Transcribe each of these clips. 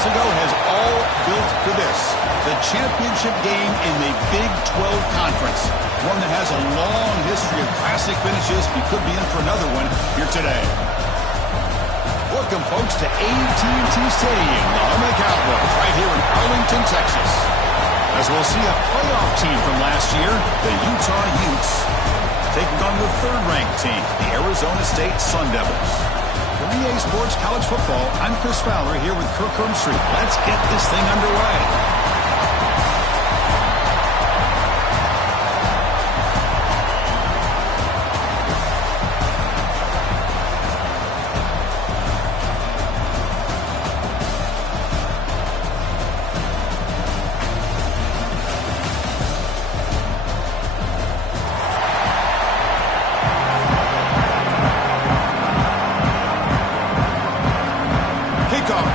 Ago has all built to this. The championship game in the Big 12 Conference. One that has a long history of classic finishes. We could be in for another one here today. Welcome, folks, to AT&T Stadium, the home of the Cowboys, right here in Arlington, Texas. As we'll see a playoff team from last year, the Utah Utes, taking on the third-ranked team, the Arizona State Sun Devils. From EA Sports College Football, I'm Chris Fowler here with Kirk Hermstreet. Let's get this thing underway.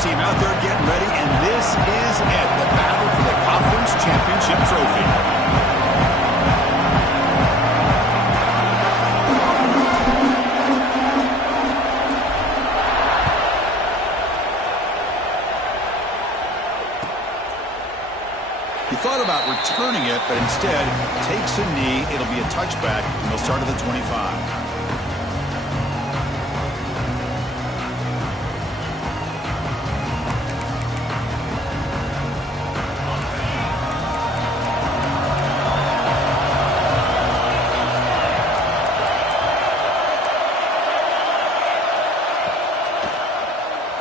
Team out there getting ready, and this is it, the battle for the conference championship trophy. He thought about returning it, but instead takes a knee. It'll be a touchback, and they'll start at the 25.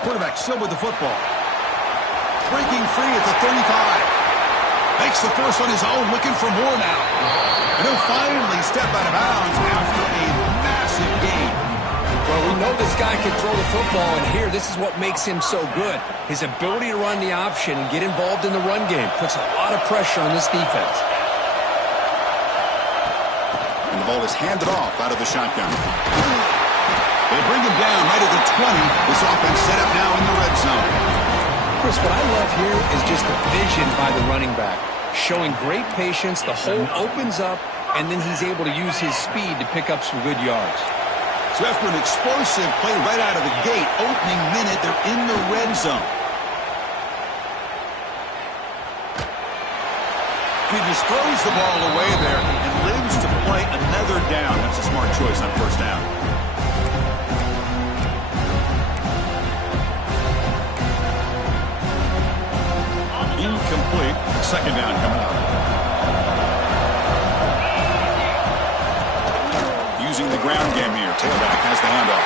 Quarterback still with the football. Breaking free at the 35. Makes the first on his own, looking for more now. And he'll finally step out of bounds after a massive gain. Well, we know this guy can throw the football, and here, this is what makes him so good. His ability to run the option and get involved in the run game puts a lot of pressure on this defense. And the ball is handed off out of the shotgun. They bring him down right at the 20. This offense set up now in the red zone. Chris, what I love here is just the vision by the running back. Showing great patience, the hole opens up, and then he's able to use his speed to pick up some good yards. So after an explosive play right out of the gate, opening minute, they're in the red zone. He just throws the ball away there and lives to play another down. That's a smart choice on first down. Incomplete. Second down coming up. Using the ground game here. Tailback has the handoff.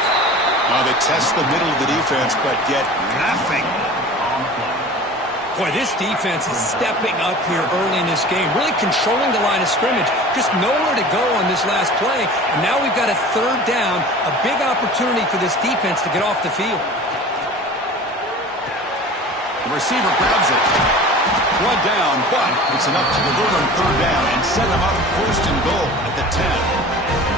Now they test the middle of the defense, but get nothing. Boy, this defense is stepping up here early in this game, really controlling the line of scrimmage. Just nowhere to go on this last play. And now we've got a third down, a big opportunity for this defense to get off the field. The receiver grabs it. One down, but it's enough to convert on third down and set them up first and goal at the 10.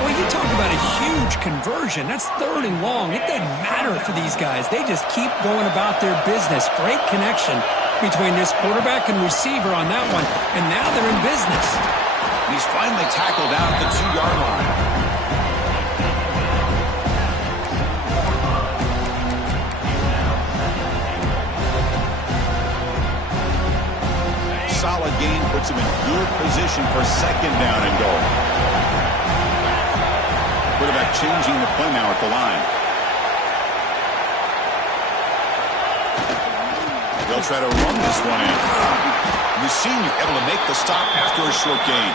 Well, you talk about a huge conversion. That's third and long. It doesn't matter for these guys. They just keep going about their business. Great connection between this quarterback and receiver on that one, and now they're in business. He's finally tackled down at the 2-yard line. Solid gain puts him in good position for second down and goal. Quarterback changing the play now at the line. They'll try to run this one in. The senior able to make the stop after a short gain.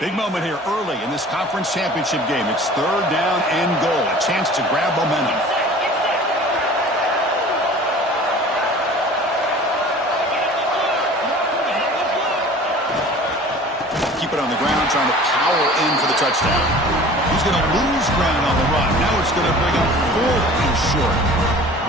Big moment here early in this conference championship game. It's third down and goal. A chance to grab momentum. Keep it on the ground, trying to power in for the touchdown. He's going to lose ground on the run. Now it's going to bring up fourth and short.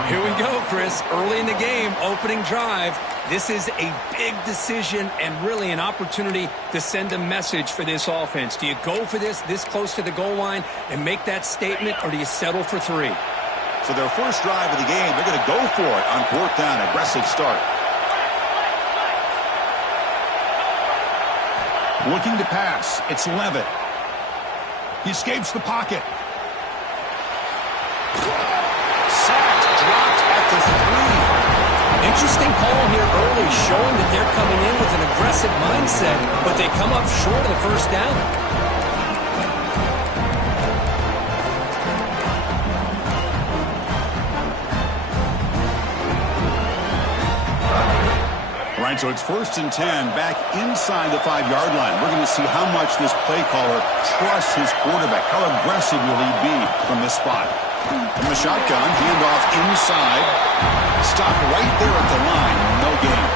Here we go, Chris. Early in the game, opening drive. This is a big decision and really an opportunity to send a message for this offense. Do you go for this close to the goal line and make that statement, or do you settle for 3? So their first drive of the game, they're going to go for it on fourth down. Aggressive start. Looking to pass. It's Levitt. He escapes the pocket. Sacked, dropped at the 3. Interesting call here early, showing that they're coming in with an aggressive mindset, but they come up short of the first down. All right, so it's first and 10, back inside the 5-yard line. We're going to see how much this play caller trusts his quarterback. How aggressive will he be from this spot? From the shotgun, handoff inside. Stop right there at the line. No gain.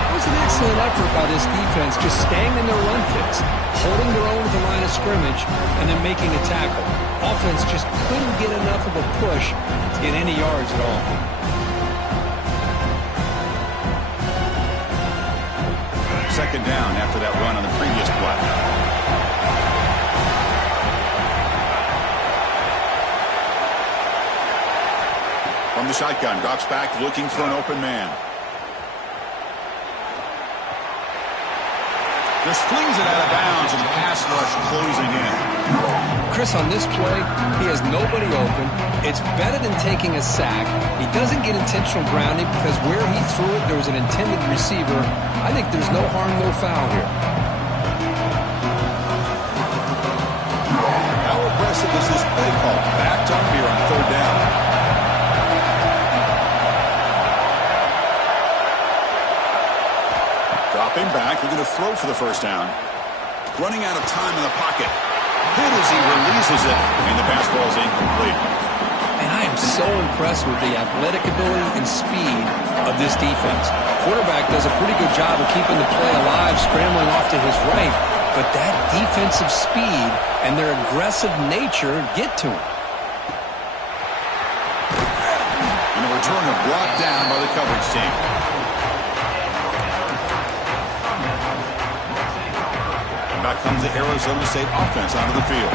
It was an excellent effort by this defense, just staying in their run fits, holding their own at the line of scrimmage, and then making a tackle. Offense just couldn't get enough of a push to get any yards at all. Second down after that run on the previous play. From the shotgun, drops back, looking for an open man. Just flings it out of bounds, and the pass rush closing in. Chris, on this play, he has nobody open. It's better than taking a sack. He doesn't get intentional grounding because where he threw it, there was an intended receiver. I think there's no harm, no foul here. How aggressive is this play call? Backed up here on third down. Dropping back, looking to throw for the first down. Running out of time in the pocket. Hit as he releases it, and the pass falls incomplete. And I am so impressed with the athletic ability and speed of this defense. Quarterback does a pretty good job of keeping the play alive, scrambling off to his right, but that defensive speed and their aggressive nature get to him. And the returner brought down by the coverage team. And back comes the Arizona State offense onto the field.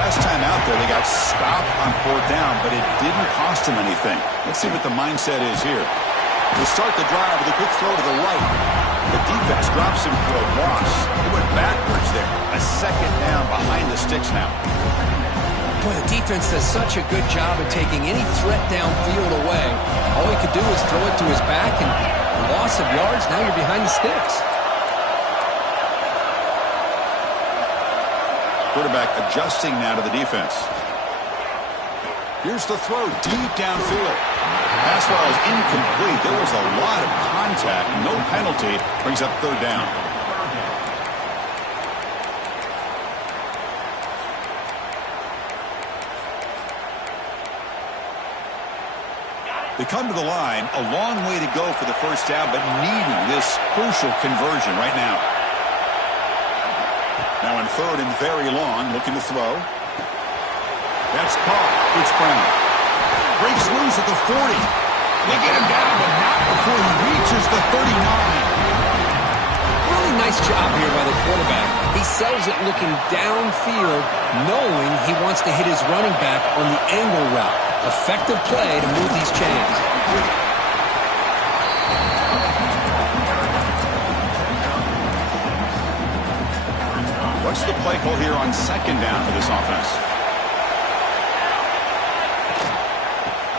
Last time out there, they got stopped on 4th down, but it didn't cost them anything. Let's see what the mindset is here. They start the drive with a quick throw to the right. The defense drops him for a loss. He went backwards there. A 2nd down behind the sticks now. Boy, the defense does such a good job of taking any threat downfield away. All he could do was throw it to his back, and loss of yards, now you're behind the sticks. Quarterback adjusting now to the defense. Here's the throw deep downfield. Pass ball is incomplete. There was a lot of contact. No penalty. Brings up 3rd down. They come to the line. A long way to go for the 1st down, but needing this crucial conversion right now. Now in 3rd and very long, looking to throw. That's caught. It's Brown. Breaks loose at the 40. They get him down, but not before he reaches the 39. Really nice job here by the quarterback. He sells it looking downfield, knowing he wants to hit his running back on the angle route. Effective play to move these chains. What's the play call here on 2nd down for this offense?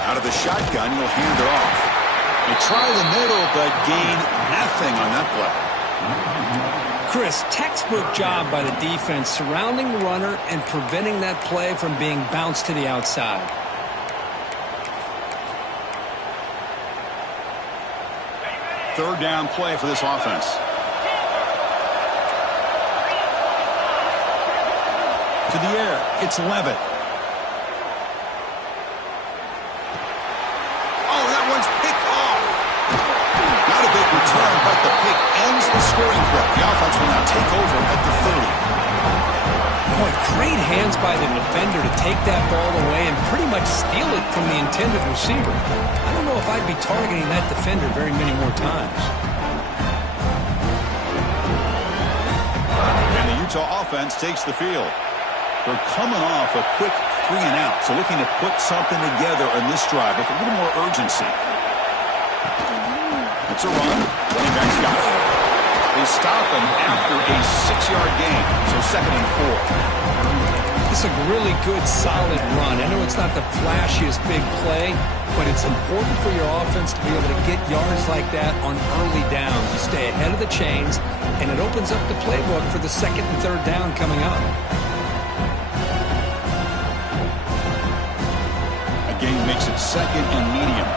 Out of the shotgun, he'll hand it off. They try the middle, but gain nothing on that play. Chris, textbook job by the defense surrounding the runner and preventing that play from being bounced to the outside. Third down play for this offense. To the air, it's Levitt. Oh, that one's picked off. Not a big return, but the pick ends the scoring threat. The offense will now take over at the 30. Boy, great hands by the defender to take that ball away and pretty much steal it from the intended receiver. I don't know if I'd be targeting that defender very many more times. And the Utah offense takes the field. They're coming off a quick 3 and out, so looking to put something together on this drive with a little more urgency. It's a run. Running back's got it. They stop him after a 6-yard gain, so 2nd and 4. It's a really good, solid run. I know it's not the flashiest big play, but it's important for your offense to be able to get yards like that on early downs. You stay ahead of the chains, and it opens up the playbook for the 2nd and 3rd down coming up. Gain makes it 2nd and medium.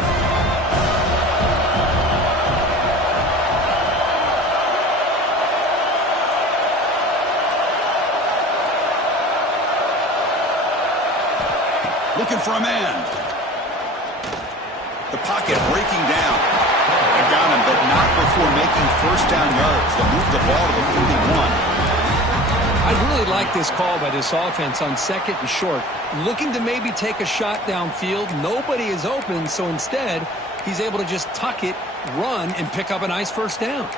Looking for a man. The pocket breaking down. They've got him, but not before making 1st down yards. They'll move the ball to the 41. I really like this call by this offense on 2nd and short. Looking to maybe take a shot downfield. Nobody is open, so instead, he's able to just tuck it, run, and pick up a nice 1st down.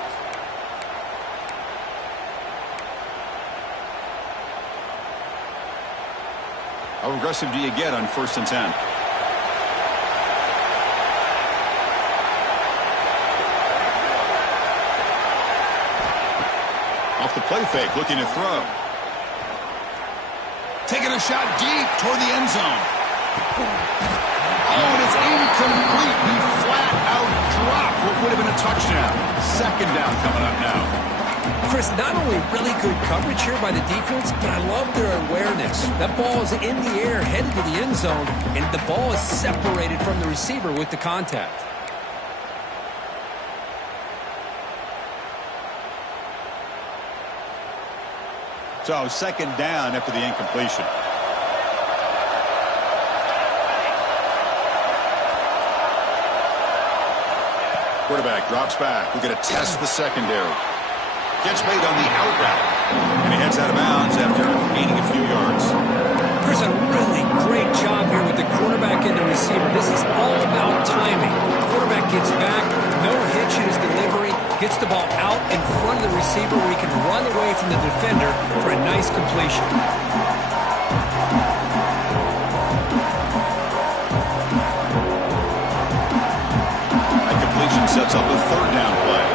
How aggressive do you get on 1st and 10? Off the play fake, looking to throw. Taking a shot deep toward the end zone. Oh, and it's incomplete. He flat out dropped what would have been a touchdown. 2nd down coming up now. Chris, not only really good coverage here by the defense, but I love their awareness. That ball is in the air, headed to the end zone, and the ball is separated from the receiver with the contact. So 2nd down after the incompletion. Quarterback drops back. We're going to test the secondary. Gets made on the out route. And he heads out of bounds after gaining a few yards. Chris, a really great job here with the quarterback and the receiver. This is all about timing. Gets the ball out in front of the receiver where he can run away from the defender for a nice completion. That completion sets up a third down play.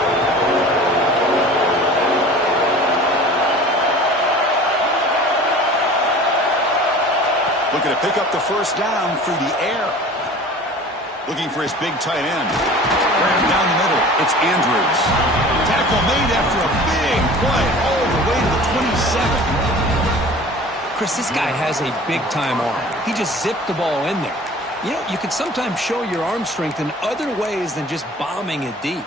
Looking to pick up the first down through the air. Looking for his big tight end. Ran down the middle. It's Andrews. Tackle made after a big play all the way to the 27. Chris, this guy has a big-time arm. He just zipped the ball in there. You know, you can sometimes show your arm strength in other ways than just bombing it deep.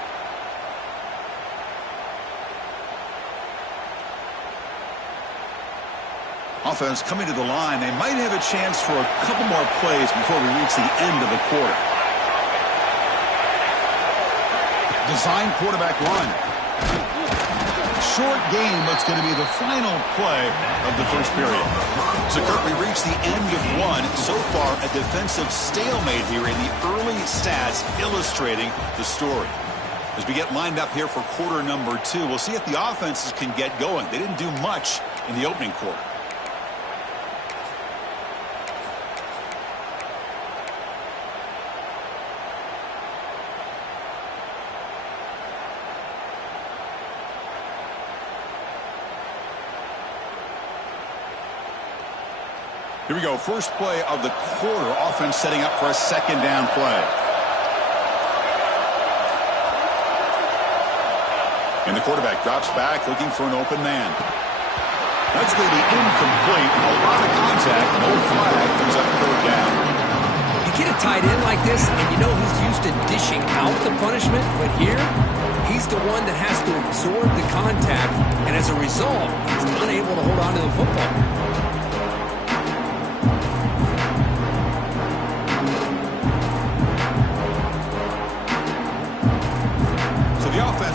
Offense coming to the line. They might have a chance for a couple more plays before we reach the end of the quarter. Design quarterback run. Short game, but it's going to be the final play of the first period. So, Kurt, we reach the end of one. So far, a defensive stalemate here in the early stats illustrating the story. As we get lined up here for quarter number 2, we'll see if the offenses can get going. They didn't do much in the opening quarter. Here we go. First play of the quarter. Offense setting up for a second down play. And the quarterback drops back looking for an open man. That's going to be incomplete. A lot of contact. No flag. Comes up third down. You get a tight end like this, and you know he's used to dishing out the punishment, but here, he's the one that has to absorb the contact, and as a result, he's unable to hold on to the football.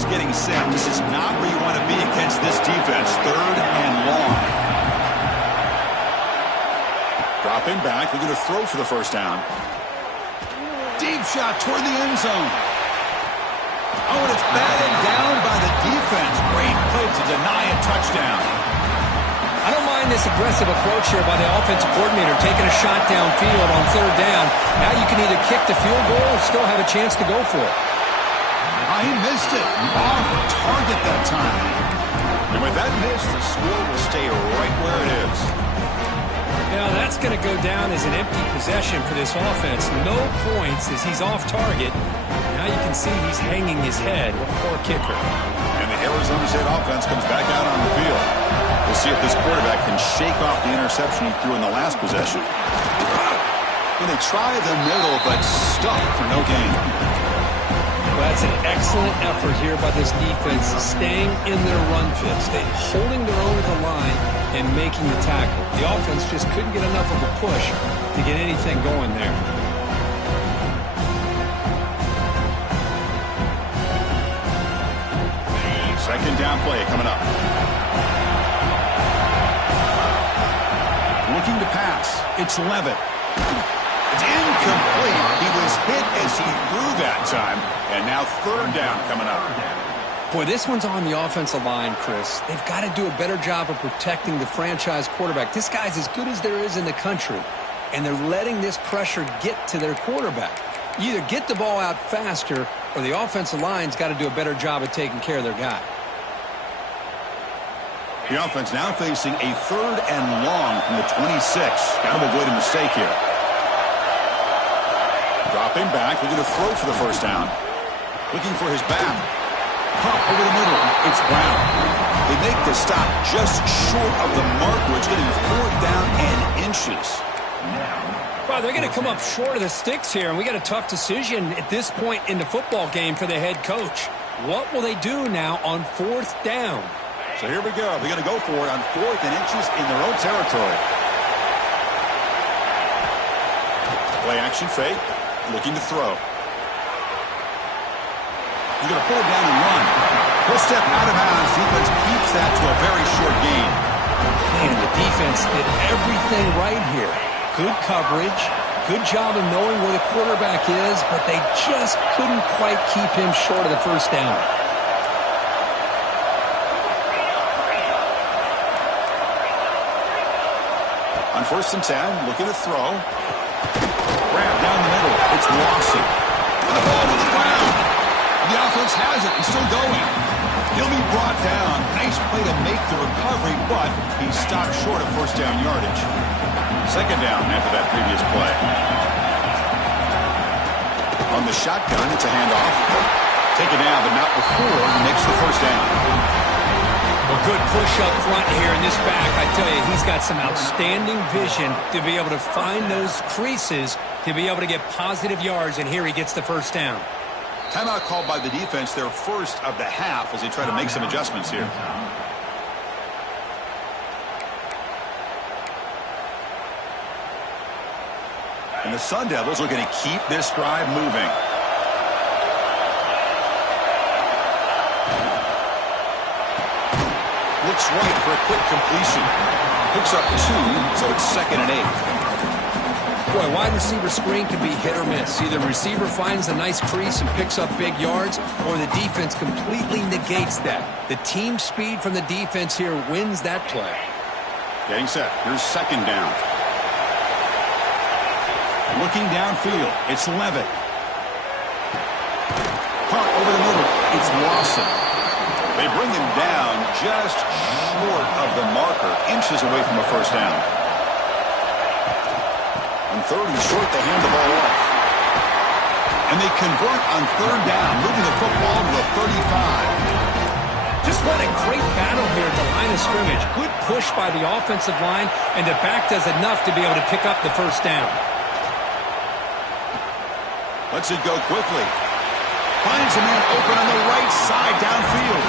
Getting set. This is not where you want to be against this defense. Third and long. Dropping back. We're going to throw for the first down. Deep shot toward the end zone. Oh, and it's batted down by the defense. Great play to deny a touchdown. I don't mind this aggressive approach here by the offensive coordinator, taking a shot downfield on third down. Now you can either kick the field goal or still have a chance to go for it. He missed it. Off target that time. And with that miss, the score will stay right where it is. Now that's going to go down as an empty possession for this offense. No points as he's off target. Now you can see he's hanging his head. What a poor kicker. And the Arizona State offense comes back out on the field. We'll see if this quarterback can shake off the interception he threw in the last possession. And they try the middle, but stuck for no gain. Well, that's an excellent effort here by this defense, staying in their run fits, holding their own at the line and making the tackle. The offense just couldn't get enough of a push to get anything going there. Second down play coming up. Looking to pass. It's Levitt. It's incomplete. He was hit as he threw that time. And now third down coming up. Boy, this one's on the offensive line, Chris. They've got to do a better job of protecting the franchise quarterback. This guy's as good as there is in the country, and they're letting this pressure get to their quarterback. You either get the ball out faster, or the offensive line's got to do a better job of taking care of their guy. The offense now facing a third and long from the 26. Got to avoid a mistake here. Dropping back, looking to throw for the first down. Looking for his back. Pump over the middle. It's Brown. They make the stop just short of the mark, where it's getting fourth down and inches. Well, they're going to come up short of the sticks here, and we got a tough decision at this point in the football game for the head coach. What will they do now on fourth down? So here we go. They're going to go for it on fourth and inches in their own territory. Play action fake. Looking to throw. He's going to pull it down and run. He'll step out of bounds. Defense keeps that to a very short gain. Man, the defense did everything right here. Good coverage. Good job of knowing where the quarterback is, but they just couldn't quite keep him short of the first down. first and 10, looking to throw. Grab down the middle. It's Lawson. And the ball to the ground. The offense has it and still going. He'll be brought down. Nice play to make the recovery, but he stopped short of first down yardage. Second down after that previous play. On the shotgun, it's a handoff. Taken down, but not before he makes the first down. A good push up front here in this back. I tell you, he's got some outstanding vision to be able to find those creases, to be able to get positive yards, and here he gets the first down. Timeout called by the defense, their first of the half, as they try to make some adjustments here. And the Sun Devils are going to keep this drive moving. Looks right for a quick completion. Picks up 2, so it's 2nd and 8. Boy, wide receiver screen can be hit or miss. Either the receiver finds a nice crease and picks up big yards, or the defense completely negates that. The team speed from the defense here wins that play. Getting set. Here's second down. Looking downfield. It's Levitt. Caught over the middle. It's Lawson. They bring him down just short of the marker, inches away from a first down. On 3rd and short, they hand the ball off. And they convert on 3rd down, moving the football to the 35. Just what a great battle here at the line of scrimmage. Good push by the offensive line, and the back does enough to be able to pick up the first down. Lets it go quickly. Finds a man open on the right side downfield.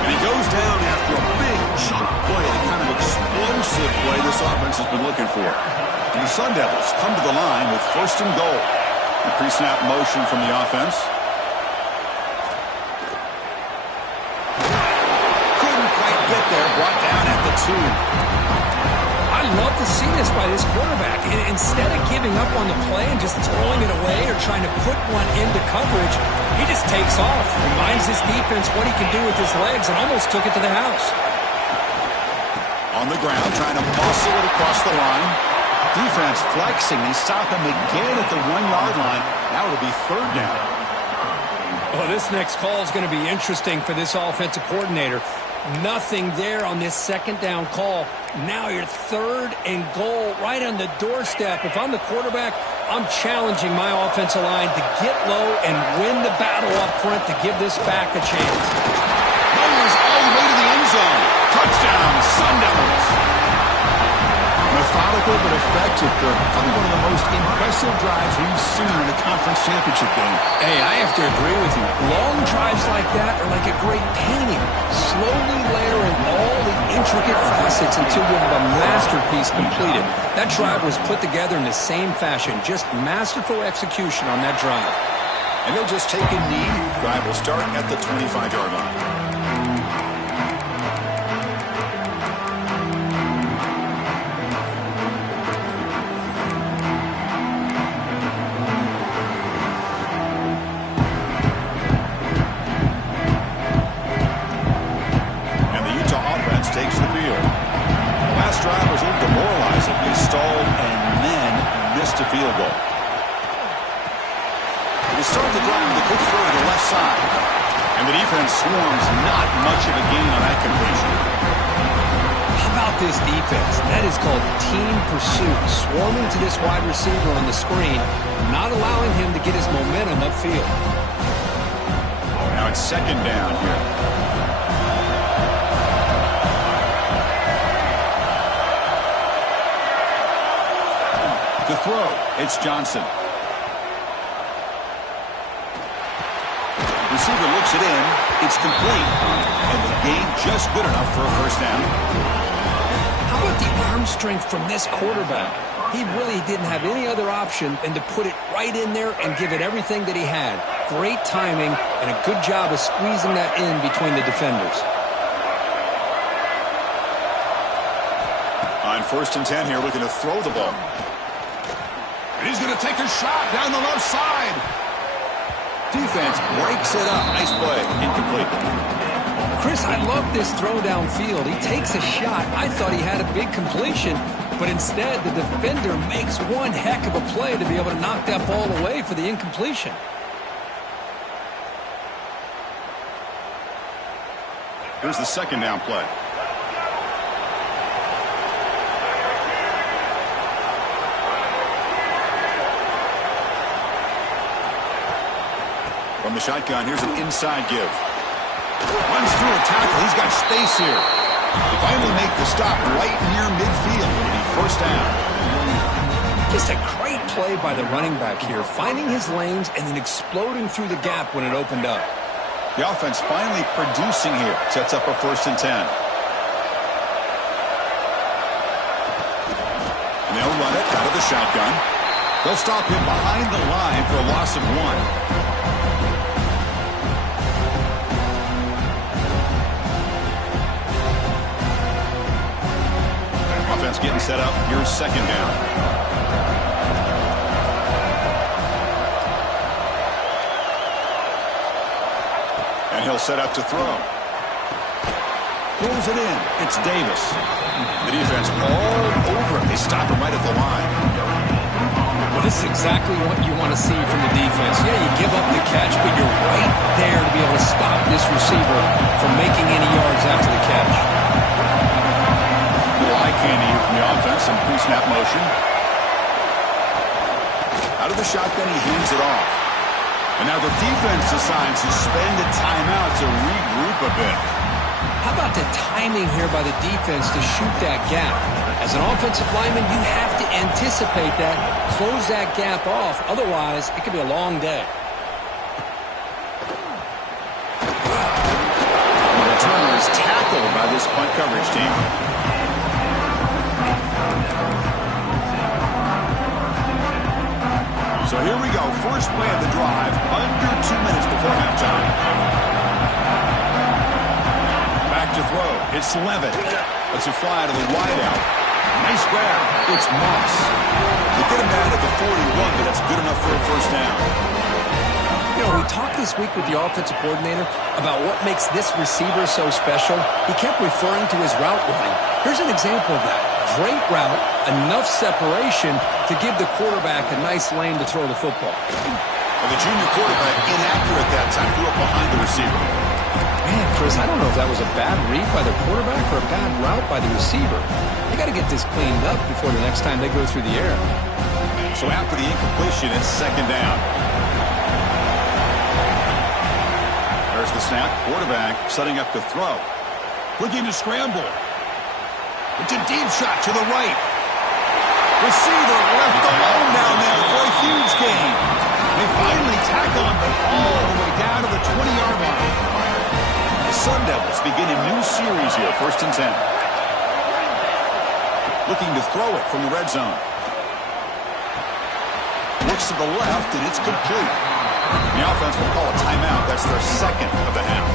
And he goes down after a big chunk play, the kind of explosive play this offense has been looking for. And the Sun Devils come to the line with 1st and goal. A pre-snap motion from the offense. Couldn't quite get there. Brought down at the 2. I love to see this by this quarterback. Instead of giving up on the play and just throwing it away or trying to put one into coverage, he just takes off, reminds his defense what he can do with his legs, and almost took it to the house. On the ground, trying to muscle it across the line. Defense flexing. They stop him again at the 1-yard line. Now it'll be 3rd down. Oh, this next call is going to be interesting for this offensive coordinator. Nothing there on this 2nd down call. Now you're 3rd and goal right on the doorstep. If I'm the quarterback, I'm challenging my offensive line to get low and win the battle up front to give this back a chance. Runners all the way to the end zone. Touchdown, Sun Devils. Methodical but effective. Probably one of the most impressive drives we've seen in a conference championship game. Hey, I have to agree with you. Long drives like that are like a great painting. Slowly layering all the intricate facets until you have a masterpiece completed. That drive was put together in the same fashion. Just masterful execution on that drive. And they'll just take a knee. Drive will start at the 25-yard line. Takes the field. The last drive was a little demoralizing. They stalled and then missed a field goal. They start the drive with a quick throw to the left side. And the defense swarms, not much of a gain on that completion. How about this defense? That is called team pursuit. Swarming to this wide receiver on the screen, not allowing him to get his momentum upfield. Now it's 2nd down here. The throw, it's Johnson. Receiver looks it in, it's complete, and the gain just good enough for a first down. How about the arm strength from this quarterback? He really didn't have any other option than to put it right in there and give it everything that he had. Great timing and a good job of squeezing that in between the defenders. On 1st and 10 here, looking to throw the ball. And he's going to take a shot down the left side. Defense breaks it up. Nice play. Incomplete. Chris, I love this throw downfield. He takes a shot. I thought he had a big completion. But instead, the defender makes one heck of a play to be able to knock that ball away for the incompletion. Here's the second down play. From the shotgun, here's an inside give. Runs through a tackle. He's got space here. They finally make the stop right near midfield. It'll be first down. Just a great play by the running back here, finding his lanes and then exploding through the gap when it opened up. The offense finally producing here. Sets up a 1st and 10. And they'll run it out of the shotgun. They'll stop him behind the line for a loss of 1. Offense getting set up. Here's second down. And he'll set up to throw. Pulls it in. It's Davis. The defense all over him. They stop him right at the line. Well, this is exactly what you want to see from the defense. Yeah, you give up the catch, but you're right there to be able to stop this receiver from making any yards after the catch. Eye candy here from the offense and pre-snap motion. Out of the shotgun, he hands it off. And now the defense decides to spend a timeout to regroup a bit. How about the timing here by the defense to shoot that gap? As an offensive lineman, you have to anticipate that, close that gap off. Otherwise, it could be a long day. The returner is tackled by this punt coverage team. So here we go. First play of the drive, under 2 minutes before halftime. Back to throw. It's Levitt. Lets it fly to the wideout. Nice grab. It's Moss. They get him down at the 41, but that's good enough for a first down. You know, we talked this week with the offensive coordinator about what makes this receiver so special. He kept referring to his route running. Here's an example of that. Great route, enough separation to give the quarterback a nice lane to throw the football. Well, the junior quarterback inaccurate that time, threw up behind the receiver. Man, Chris, I don't know if that was a bad read by the quarterback or a bad route by the receiver. They got to get this cleaned up before the next time they go through the air. So after the incompletion, it's second down. There's the snap. Quarterback setting up to throw. Looking to scramble. It's a deep shot to the right. Receiver left alone down there for a huge gain. They finally tackle him all the way down to the 20-yard line. The Sun Devils begin a new series here, 1st and 10. Looking to throw it from the red zone. Looks to the left, and it's complete. The offense will call a timeout. That's their second of the half.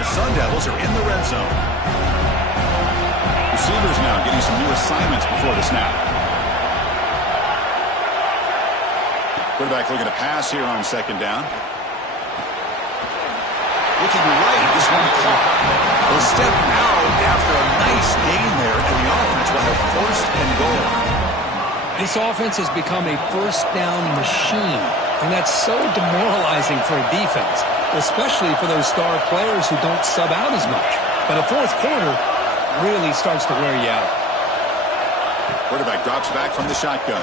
The Sun Devils are in the red zone. Receivers now getting some new assignments before the snap. Quarterback looking to pass here on second down. Looking right, this one caught. Will step out after a nice gain there, and the offense will have 1st and goal. This offense has become a first down machine, and that's so demoralizing for a defense, especially for those star players who don't sub out as much. But a fourth quarter really starts to wear you out. Quarterback drops back from the shotgun.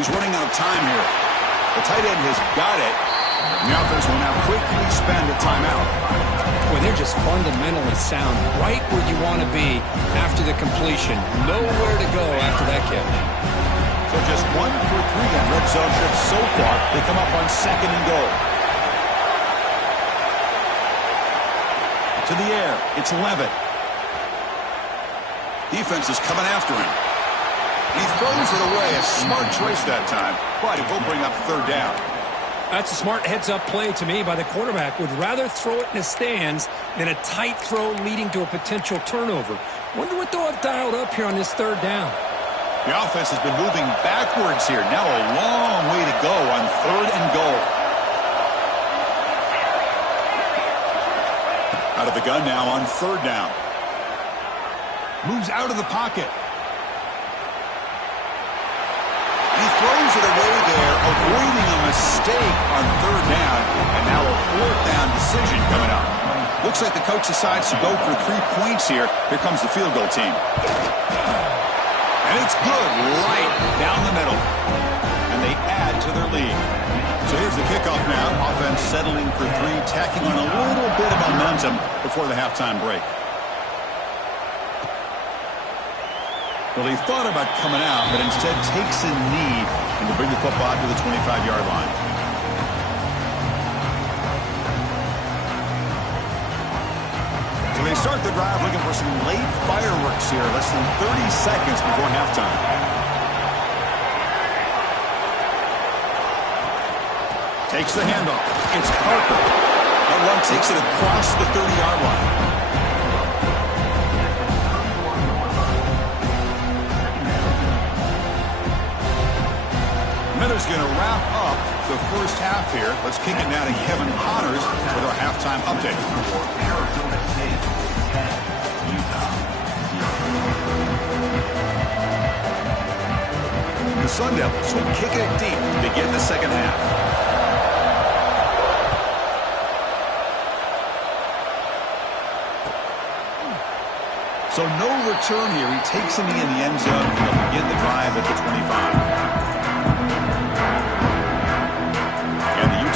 He's running out of time here. The tight end has got it. And the offense will now quickly spend a timeout. Boy, they're just fundamentally sound, right where you want to be after the completion. Nowhere to go after that catch. So just 1 for 3 on red zone trips so far. They come up on second and goal. To the air, it's Levitt. Defense is coming after him. He throws it away. A smart choice that time, but it will bring up third down. That's a smart heads-up play to me by the quarterback. Would rather throw it in the stands than a tight throw leading to a potential turnover. Wonder what they'll have dialed up here on this third down. The offense has been moving backwards here. Now a long way to go on third and goal. Out of the gun now on third down. Moves out of the pocket. He throws it away there, avoiding a mistake on third down. And now a fourth down decision coming up. Looks like the coach decides to go for 3 points here. Here comes the field goal team. And it's good right down the middle. And they add to their lead. So here's the kickoff now. Offense settling for 3, tacking on a little bit of momentum before the halftime break. Well, he thought about coming out, but instead takes a knee and to bring the football to the 25-yard line. So they start the drive looking for some late fireworks here, less than 30 seconds before halftime. Takes the handoff. It's Parker. That one takes it across the 30-yard line. Miller's going to wrap up the first half here. Let's kick it now to Kevin Connors with our halftime update. The Sun Devils will kick it deep to begin the second half. So no return here. He takes a knee in the end zone and they'll begin the drive at the 25.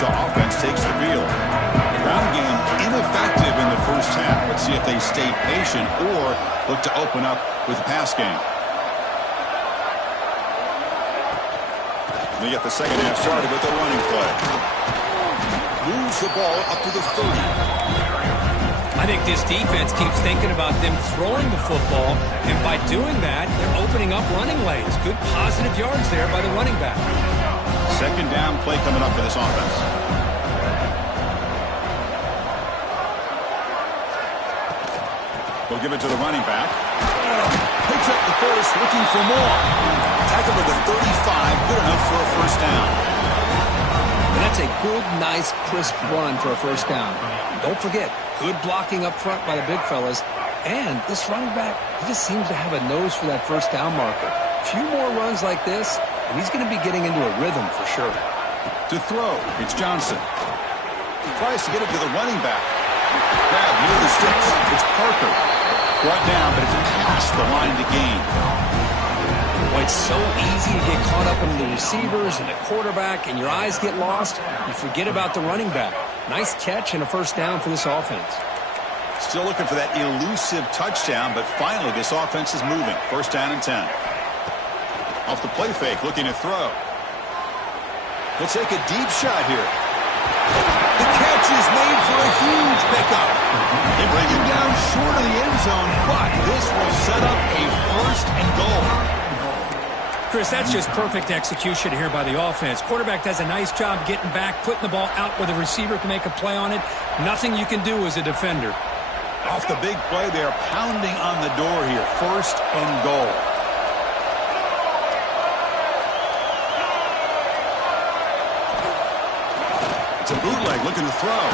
Offense takes the field. Ground game ineffective in the first half. Let's see if they stay patient or look to open up with the pass game. They get the second half started with a running play. Moves the ball up to the 30. I think this defense keeps thinking about them throwing the football, and by doing that, they're opening up running lanes. Good positive yards there by the running back. Second down play coming up for this offense. We'll give it to the running back. Picks up the first, looking for more. Tackle to the 35, good enough for a first down. And that's a good, nice, crisp run for a first down. Don't forget, good blocking up front by the big fellas. And this running back, he just seems to have a nose for that first down marker. A few more runs like this, and he's going to be getting into a rhythm for sure. To throw, it's Johnson. Tries to get it to the running back. Grab near the sticks. It's Parker. Brought down, but it's past the line to gain. Boy, it's so easy to get caught up in the receivers and the quarterback, and your eyes get lost. You forget about the running back. Nice catch and a first down for this offense. Still looking for that elusive touchdown, but finally this offense is moving. First down and 10. Off the play fake, looking to throw. He'll take a deep shot here. The catch is made for a huge pickup. They bring him down short of the end zone, but this will set up a first and goal. Chris, that's just perfect execution here by the offense. Quarterback does a nice job getting back, putting the ball out where the receiver can make a play on it. Nothing you can do as a defender. Off the big play, they're pounding on the door here. First and goal. It's a bootleg looking to throw.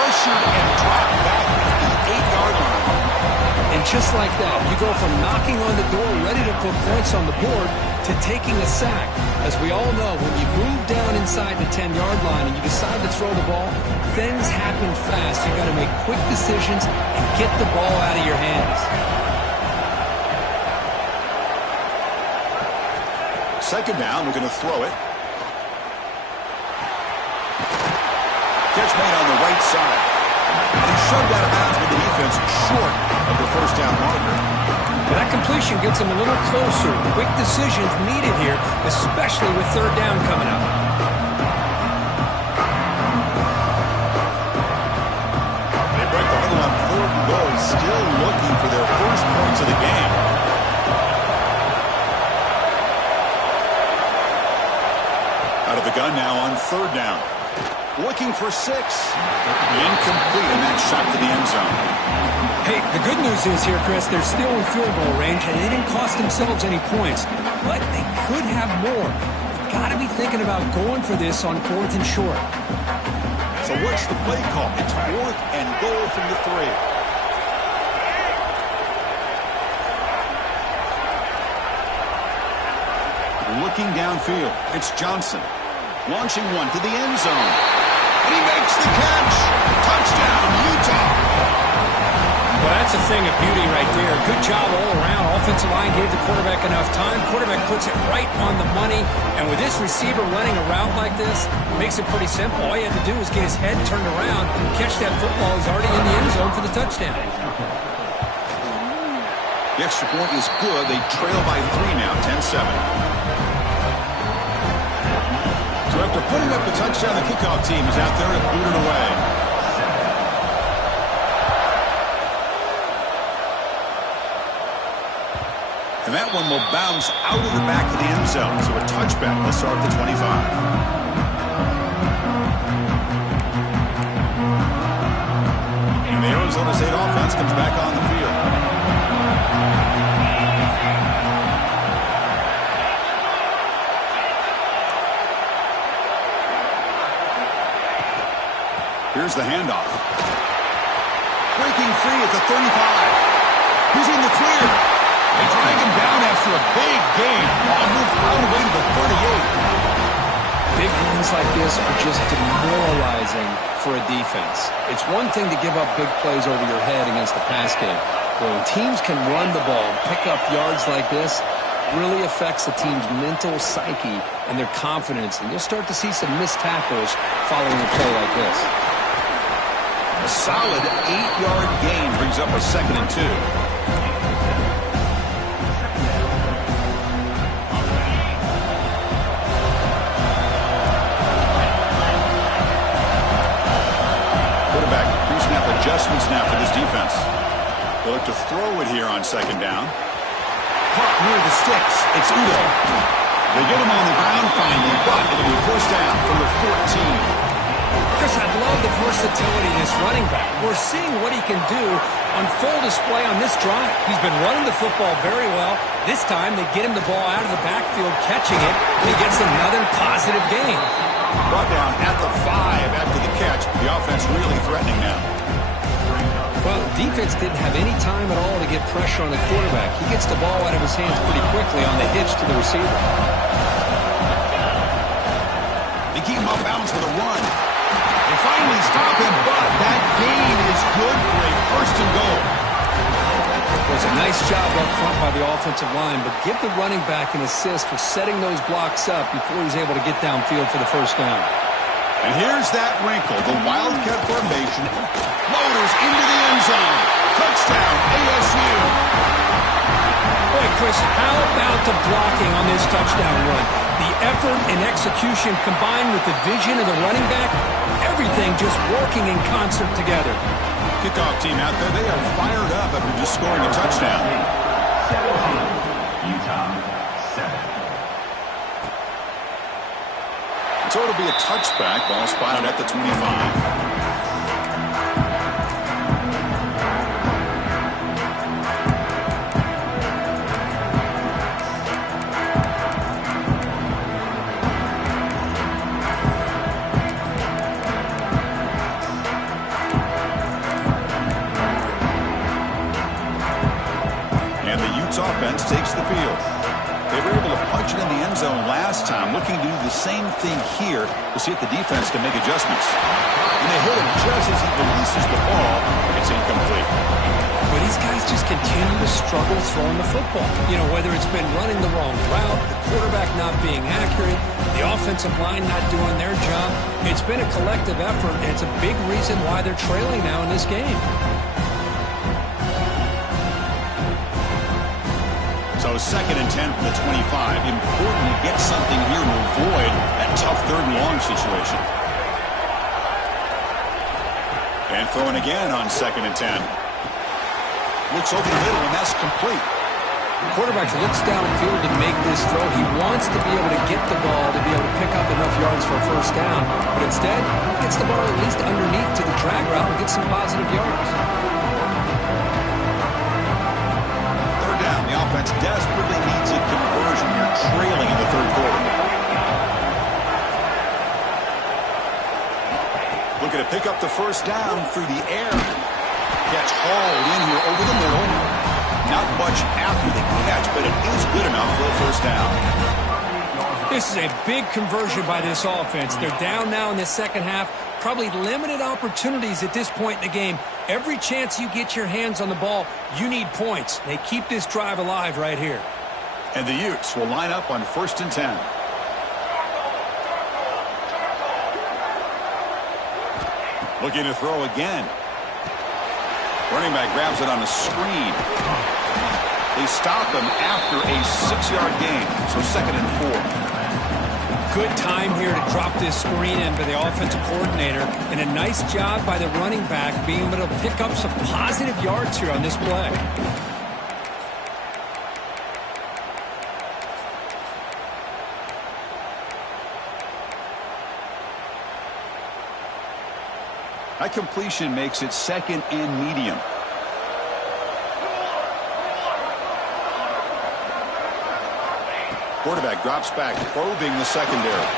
Pressured and dropped back at the 8-yard line. And just like that, you go from knocking on the door, ready to put points on the board, to taking a sack. As we all know, when you move down inside the 10-yard line and you decide to throw the ball, things happen fast. You've got to make quick decisions and get the ball out of your hands. Second down, we're going to throw it. Catch made on the right side. And he shoved out of bounds with the defense short of the first down marker. That completion gets him a little closer. Quick decisions needed here, especially with third down coming up. They break the huddle on third and goal, still looking for their first points of the game. Out of the gun now on third down. Looking for 6. Incomplete, and that shot to the end zone. Hey, the good news is here, Chris, they're still in field goal range, and they didn't cost themselves any points. But they could have more. You've got to be thinking about going for this on 4th and short. So what's the play call? It's 4th and goal from the 3. Looking downfield, it's Johnson. Launching one to the end zone. And he makes the catch. Touchdown, Utah. Well, that's a thing of beauty right there. Good job all around. Offensive line gave the quarterback enough time. Quarterback puts it right on the money. And with this receiver running a route like this, it makes it pretty simple. All you have to do is get his head turned around, catch that football. He's already in the end zone for the touchdown. The extra point is good. They trail by 3 now, 10-7. So after putting up the touchdown, the kickoff team is out there to boot it away. And that one will bounce out of the back of the end zone. So a touchback. Let's start at the 25. And the Arizona State offense comes back on the field. Here's the handoff. Breaking free at the 35. He's in the clear. They drag him down after a big gain. Ball moved all the way to the 38. Big runs like this are just demoralizing for a defense. It's one thing to give up big plays over your head against the pass game. But when teams can run the ball and pick up yards like this, it really affects the team's mental psyche and their confidence. And you'll start to see some missed tackles following a play like this. A solid 8-yard gain brings up a 2nd and 2. Quarterback pre-snap adjustments now for this defense. They'll look to throw it here on 2nd down. Caught near the sticks. It's Udo. They get him on the ground finally, but it'll be 1st down from the 14. Chris, I love the versatility of this running back. We're seeing what he can do on full display on this drive. He's been running the football very well. This time, they get him the ball out of the backfield, catching it, and he gets another positive gain. Brought down at the 5 after the catch. The offense really threatening now. Well, the defense didn't have any time at all to get pressure on the quarterback. He gets the ball out of his hands pretty quickly on the hitch to the receiver. They keep him off balance with a run. They finally stop him, but that gain is good for a 1st and goal. It was a nice job up front by the offensive line, but give the running back an assist for setting those blocks up before he's able to get downfield for the 1st down. And here's that wrinkle, the Wildcat formation. Floaters into the end zone. Touchdown, ASU. Boy, Chris, how about the blocking on this touchdown run? The effort and execution combined with the vision of the running back, everything just working in concert together. Kickoff team out there, they are fired up after just scoring a touchdown. 17, Utah, 7. So it'll be a touchback, ball spotted at the 25. Offense takes the field. They were able to punch it in the end zone last time, looking to do the same thing here to see if the defense can make adjustments. And they hit him just as he releases the ball. It's incomplete. But these guys just continue to struggle throwing the football. You know, whether it's been running the wrong route, the quarterback not being accurate, the offensive line not doing their job. It's been a collective effort, and it's a big reason why they're trailing now in this game. So 2nd and 10 from the 25. Important to get something here to avoid that tough 3rd and long situation. And throwing again on 2nd and 10. Looks over the middle, and that's complete. The quarterback looks downfield to make this throw. He wants to be able to get the ball to be able to pick up enough yards for a 1st down. But instead, he gets the ball at least underneath to the drag route and gets some positive yards. Offense desperately needs a conversion here, trailing in the 3rd quarter. Looking to pick up the first down through the air. Gets hauled in here over the middle. Not much after the catch, but it is good enough for a first down. This is a big conversion by this offense. They're down now in the second half. Probably limited opportunities at this point in the game. Every chance you get your hands on the ball, you need points. They keep this drive alive right here. And the Utes will line up on 1st and 10. Looking to throw again. Running back grabs it on a screen. They stop him after a 6-yard gain, so 2nd and 4. Good time here to drop this screen in by the offensive coordinator, and a nice job by the running back being able to pick up some positive yards here on this play. That completion makes it 2nd and medium. Quarterback drops back, probing the secondary.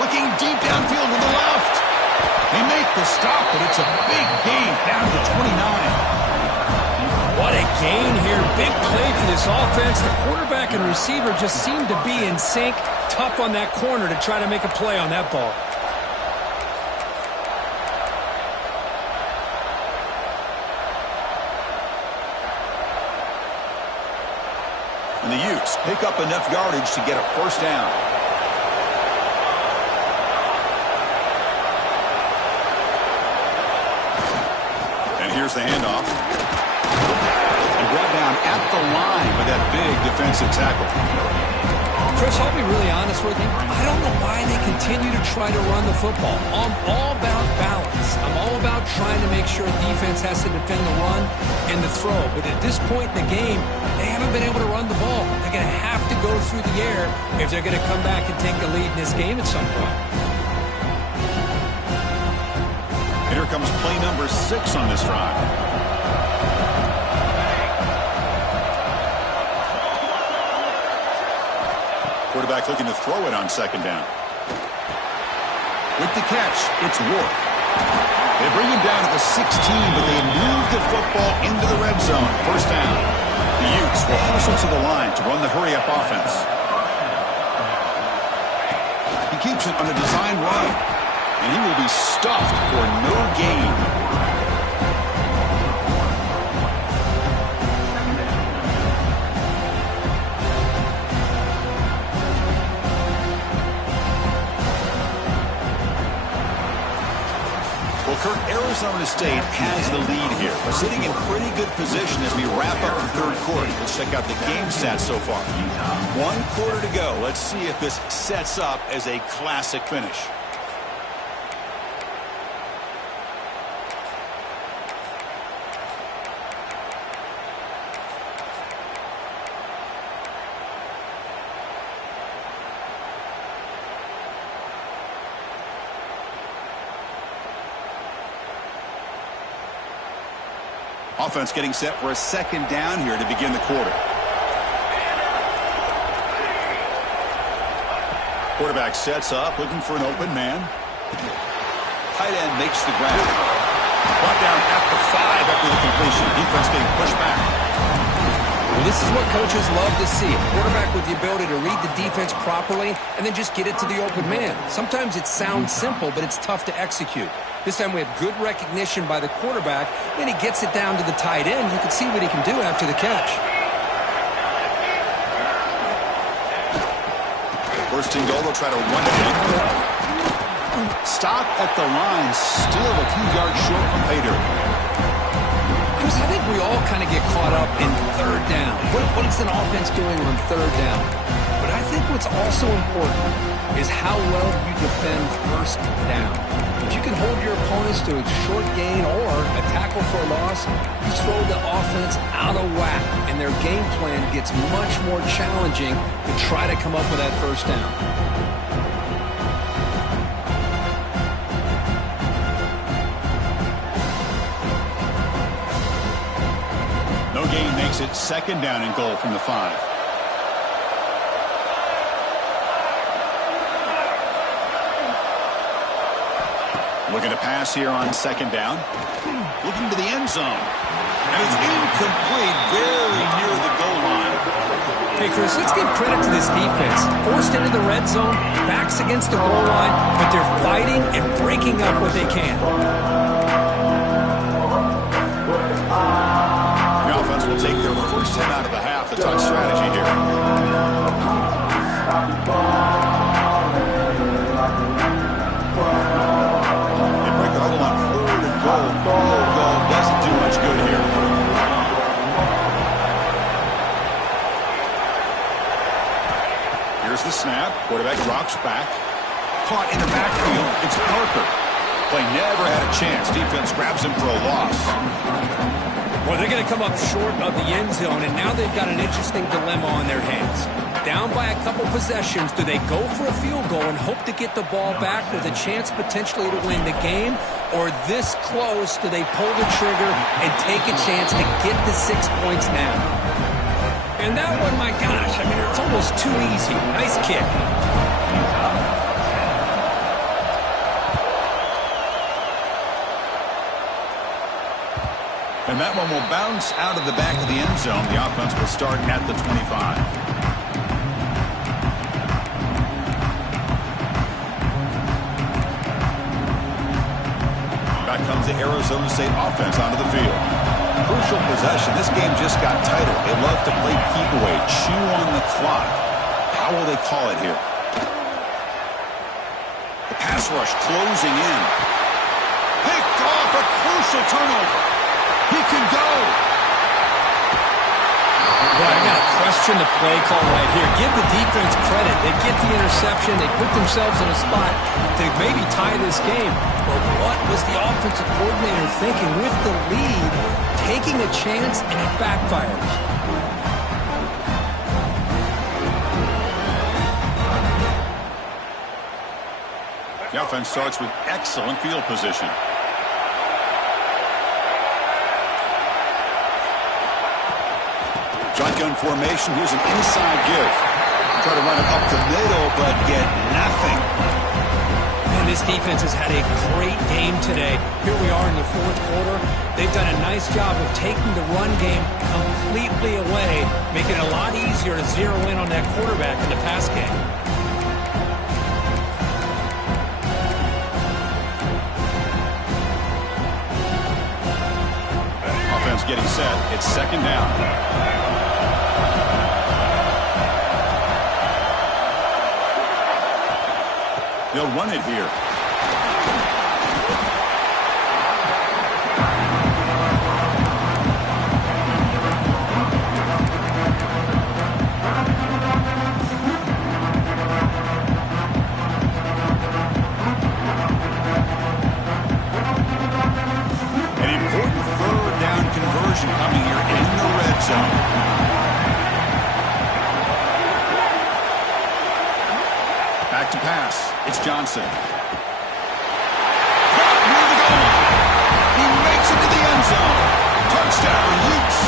Looking deep downfield to the left. They make the stop, but it's a big gain down to 29. What a gain here. Big play for this offense. The quarterback and receiver just seem to be in sync. Tough on that corner to try to make a play on that ball. And the Utes pick up enough yardage to get a first down. And here's the handoff. And brought down at the line with that big defensive tackle. Chris, I'll be really honest with you. I don't know why they continue to try to run the football. I'm all about balance. I'm all about trying to make sure defense has to defend the run and the throw. But at this point in the game, they haven't been able to run the ball. They're going to have to go through the air if they're going to come back and take the lead in this game at some point. And here comes play number 6 on this drive. Quarterback looking to throw it on 2nd down. With the catch, it's Ward. They bring him down at the 16, but they move the football into the red zone. First down. The Utes will hustle to the line to run the hurry-up offense. He keeps it on a design run, and he will be stuffed for no gain. Kirk, Arizona State has the lead here. We're sitting in pretty good position as we wrap up the 3rd quarter. Let's check out the game stats so far. 1 quarter to go. Let's see if this sets up as a classic finish. Offense getting set for a 2nd down here to begin the quarter. Quarterback sets up, looking for an open man. Tight end makes the grab. Brought down at the 5 after the completion. Defense getting pushed back. Well, this is what coaches love to see. A quarterback with the ability to read the defense properly and then just get it to the open man. Sometimes it sounds simple, but it's tough to execute. This time we have good recognition by the quarterback. Then he gets it down to the tight end. You can see what he can do after the catch. First and goal, they'll try to run it in. Stop at the line, still a few yards short from pay dirt. Chris, I think we all kind of get caught up in 3rd down. What is an offense doing on 3rd down? But I think what's also important is how well you defend 1st down. If you can hold your opponents to a short gain or a tackle for a loss, you throw the offense out of whack, and their game plan gets much more challenging to try to come up with that 1st down. No gain makes it 2nd down and goal from the 5. Looking to pass here on second down. Looking to the end zone. And it's incomplete, very near the goal line. Hey, Chris, let's give credit to this defense. Forced into the red zone, backs against the goal line, but they're fighting and breaking up what they can. The offense will take their first 10 out of the half. The touch strategy here. They break the huddle on third and goal. Field goal doesn't do much good here. Here's the snap. Quarterback drops back. Caught in the backfield. It's Parker. Play never had a chance. Defense grabs him for a loss. Well, they're going to come up short of the end zone, and now they've got an interesting dilemma on their hands. Down by a couple possessions, do they go for a field goal and hope to get the ball back with a chance potentially to win the game? Or this close, do they pull the trigger and take a chance to get the 6 points now? And that one, my gosh, I mean, it's almost too easy. Nice kick. And that one will bounce out of the back of the end zone. The offense will start at the 25. Back comes the Arizona State offense onto the field. Crucial possession. This game just got tighter. They love to play keep away, chew on the clock. How will they call it here? The pass rush closing in. Picked off, a crucial turnover. He can go. Well, I got to question the play call right here. Give the defense credit. They get the interception. They put themselves in a spot to maybe tie this game. But what was the offensive coordinator thinking with the lead, taking a chance, and it backfires? The offense starts with excellent field position. Shotgun formation. Here's an inside give. Try to run it up the middle, but get nothing. And this defense has had a great game today. Here we are in the fourth quarter. They've done a nice job of taking the run game completely away, making it a lot easier to zero in on that quarterback in the pass game. Offense getting set. It's second down. They'll run it here. An important third down conversion coming here in the red zone. Back to pass. It's Johnson. Caught near the goal line. He makes it to the end zone. Touchdown, Utes.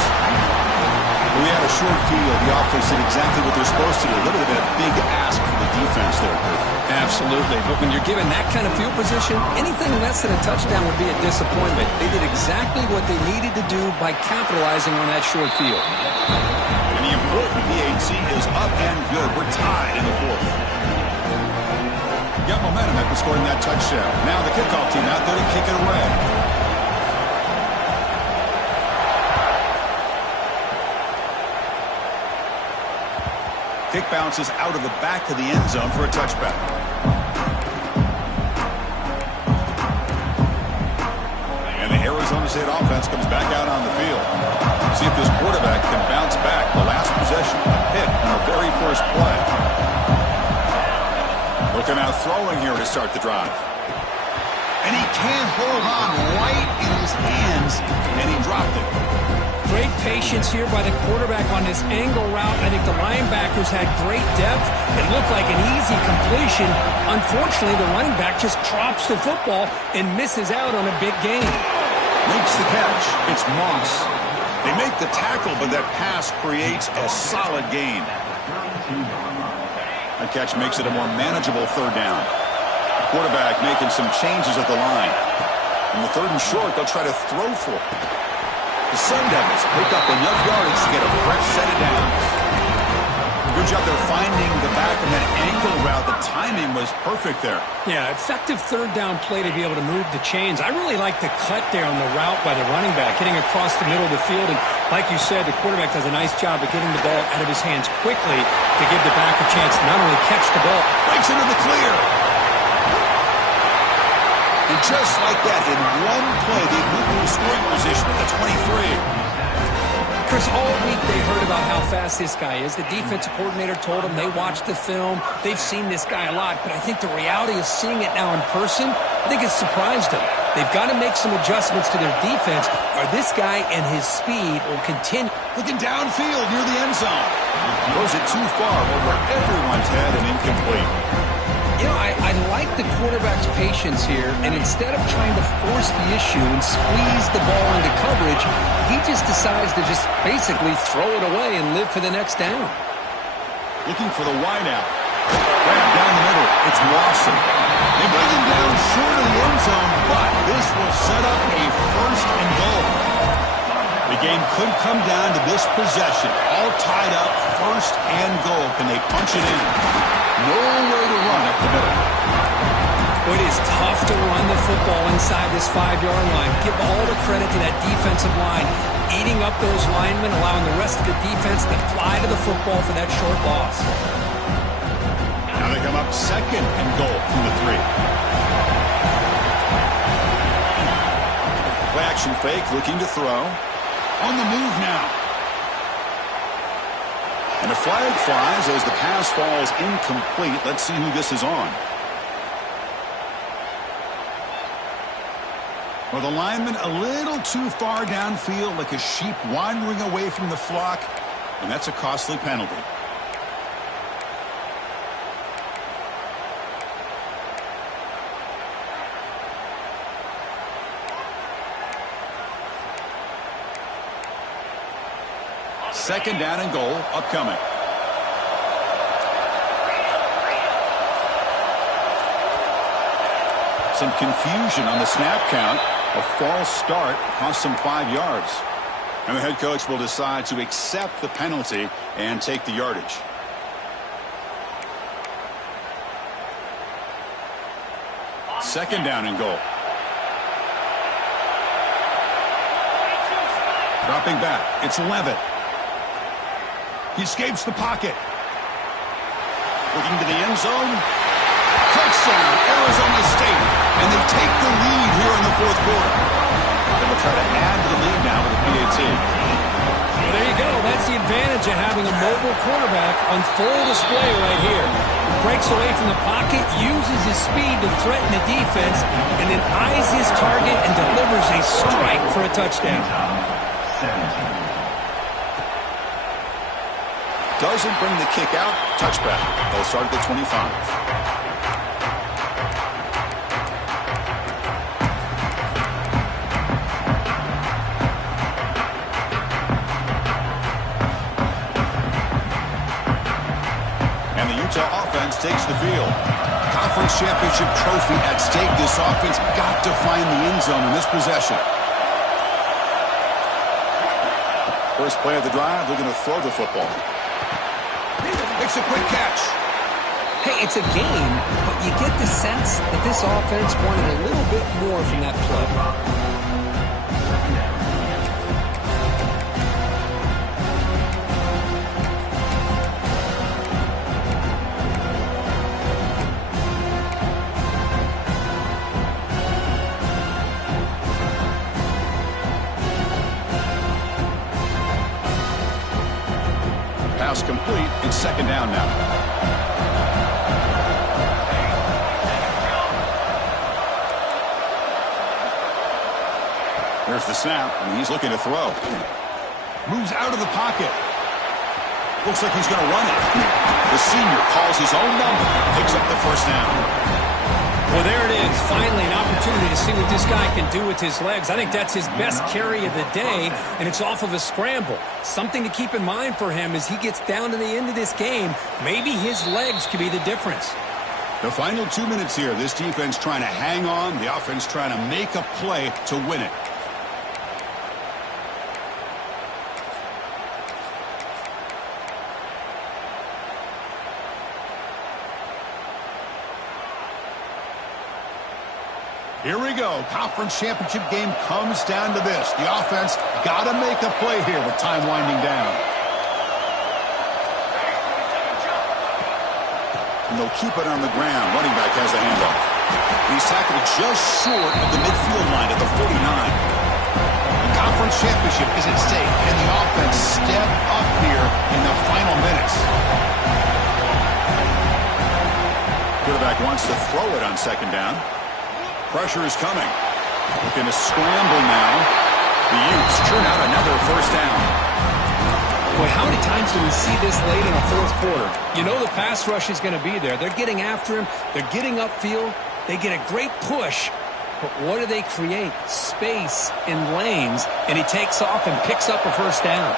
We had a short field. The offense did exactly what they're supposed to do. That would have been a big ask for the defense there. Absolutely. But when you're given that kind of field position, anything less than a touchdown would be a disappointment. They did exactly what they needed to do by capitalizing on that short field. And the important PAT is up and good. We're tied in the fourth. Got momentum after scoring that touchdown. Now the kickoff team out there to kick it away. Kick bounces out of the back of the end zone for a touchback. And the Arizona State offense comes back out on the field. See if this quarterback can bounce back. The last possession, a hit on the very first play. Looking out throwing here to start the drive. And he can't hold on right in his hands, and he dropped it. Great patience here by the quarterback on this angle route. I think the linebackers had great depth. It looked like an easy completion. Unfortunately, the running back just drops the football and misses out on a big gain. Makes the catch. It's Moss. They make the tackle, but that pass creates a solid gain. That catch makes it a more manageable third down. Quarterback making some changes at the line. On the 3rd and short, they'll try to throw for it. The Sun Devils pick up enough yardage to get a fresh set of downs. Good job there finding the back of that angle route. The timing was perfect there. Yeah, effective 3rd down play to be able to move the chains. I really like the cut there on the route by the running back, getting across the middle of the field. And like you said, the quarterback does a nice job of getting the ball out of his hands quickly to give the back a chance to not only catch the ball. Breaks into the clear. And just like that, in one play, they moved to a scoring position at the 23. Chris, all week they heard about how fast this guy is. The defensive coordinator told them they watched the film. They've seen this guy a lot, but I think the reality of seeing it now in person, I think it's surprised them. They've got to make some adjustments to their defense, or this guy and his speed will continue. Looking downfield near the end zone. Throws it too far over everyone's head and incomplete. You know, I like the quarterback's patience here, and instead of trying to force the issue and squeeze the ball into coverage, he just decides to just basically throw it away and live for the next down. Looking for the wideout. Right down the middle. It's Lawson. They bring him down short of the end zone, but this will set up a 1st and goal. The game could come down to this possession. All tied up, 1st and goal. Can they punch it in? Nowhere to run up the middle. It is tough to run the football inside this 5-yard line. Give all the credit to that defensive line, eating up those linemen, allowing the rest of the defense to fly to the football for that short loss. Now they come up 2nd and goal from the 3. Play action fake, looking to throw. On the move now. And a flag flies as the pass falls incomplete. Let's see who this is on. Well, the lineman a little too far downfield, like a sheep wandering away from the flock, and that's a costly penalty. Second down and goal upcoming. Some confusion on the snap count. A false start cost some 5 yards. And the head coach will decide to accept the penalty and take the yardage. Second down and goal. Dropping back. It's Levitt. He escapes the pocket. Looking to the end zone. Touchdown, Arizona State. And they take the lead here in the 4th quarter. They will try to add to the lead now with a PAT. Well, there you go. That's the advantage of having a mobile quarterback on full display right here. He breaks away from the pocket, uses his speed to threaten the defense, and then eyes his target and delivers a strike for a touchdown. Doesn't bring the kick out. Touchback. They'll start at the 25. Offense takes the field. Conference championship trophy at stake. This offense got to find the end zone in this possession. First play of the drive, they're going to throw the football. Makes a quick catch. Hey, it's a game, but you get the sense that this offense wanted a little bit more from that play. Complete. It's second down now. There's the snap, and he's looking to throw. Moves out of the pocket. Looks like he's going to run it. The senior calls his own number. Picks up the first down. Well, there it is. Finally, an opportunity to see what this guy can do with his legs. I think that's his best carry of the day, and it's off of a scramble. Something to keep in mind for him as he gets down to the end of this game. Maybe his legs could be the difference. The final 2 minutes here. This defense trying to hang on. The offense trying to make a play to win it. Here we go. Conference championship game comes down to this. The offense got to make a play here with time winding down. And they'll keep it on the ground. Running back has the handoff. He's tackled just short of the midfield line at the 49. The conference championship is at stake, and the offense step up here in the final minutes. Quarterback wants to throw it on second down. Pressure is coming. Looking to scramble now. The Utes churn out another first down. Boy, how many times do we see this late in the fourth quarter? You know the pass rush is going to be there. They're getting after him. They're getting upfield. They get a great push. But what do they create? Space in lanes. And he takes off and picks up a first down.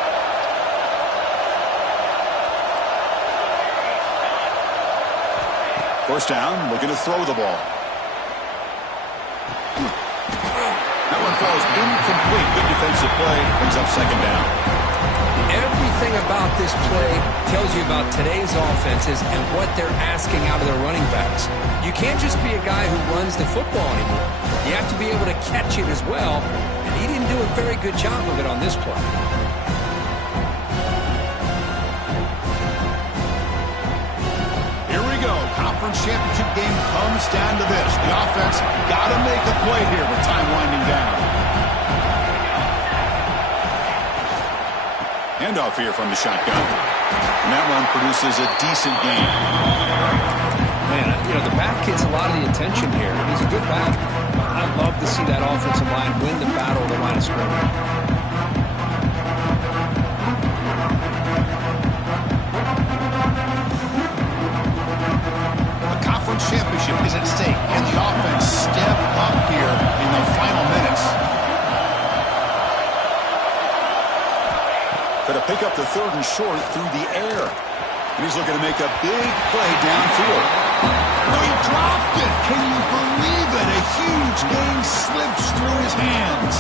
First down, looking to throw the ball. That one falls incomplete. Good defensive play. Brings up second down. Everything about this play tells you about today's offenses and what they're asking out of their running backs. You can't just be a guy who runs the football anymore. You have to be able to catch it as well, and he didn't do a very good job of it on this play. Here we go. Conference championship game comes down to this. The offense got to make a play here with time winding down. Handoff here from the shotgun. And that one produces a decent gain. Man, you know, the back gets a lot of the attention here. He's a good back. I'd love to see that offensive line win the battle of the line of scrimmage. The conference championship is at stake, and the offense step up here in the final minutes. Going to pick up the third and short through the air. He's looking to make a big play downfield. No, he dropped it. Can you believe it? A huge gain slips through his hands.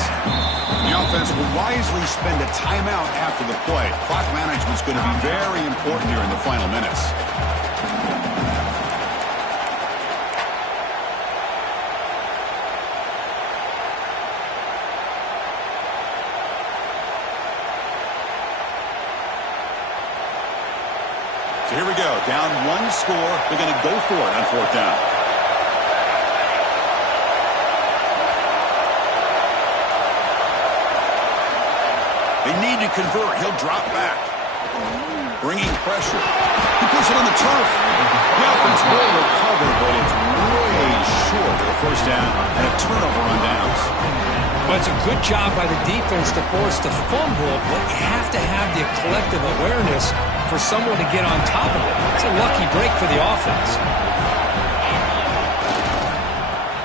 The offense will wisely spend a timeout after the play. Clock management is going to be very important here in the final minutes. So here we go. Down one score. They're going to go for it on fourth down. They need to convert. He'll drop back. Bringing pressure. He puts it on the turf. The offense will recover, but it's way short of the first down and a turnover on downs. But it's a good job by the defense to force the fumble, but you have to have the collective awareness for someone to get on top of it. It's a lucky break for the offense.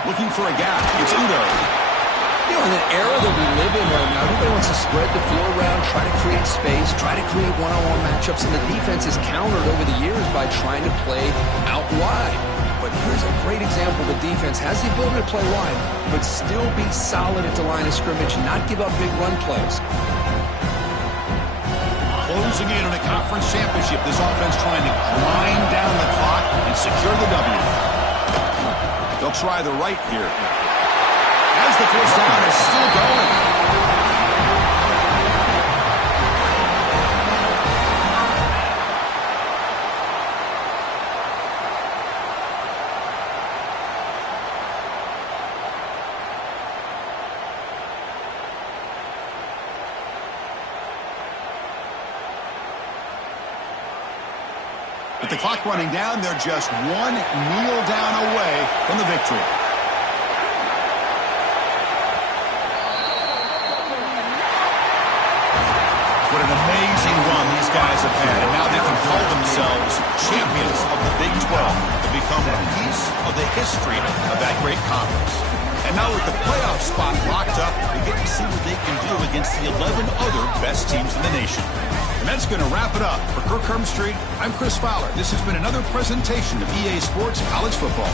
Looking for a gap. It's Udo. You know, in an era that we live in right now, everybody wants to spread the floor around, try to create space, try to create one-on-one matchups, and the defense has countered over the years by trying to play out wide. But here's a great example. The defense has the ability to play wide, but still be solid at the line of scrimmage, not give up big run plays. Closing in on a conference championship. This offense trying to grind down the clock and secure the W. They'll try the right here. As the first down is still going. With the clock running down, they're just one kneel down away from the victory. What an amazing run these guys have had, and now they can call themselves champions of the Big 12 to become a piece of the history of that great conference. And now with the playoff spot locked up, we get to see what they can do against the 11 other best teams in the nation. And that's going to wrap it up. For Kirk Street, I'm Chris Fowler. This has been another presentation of EA Sports College Football.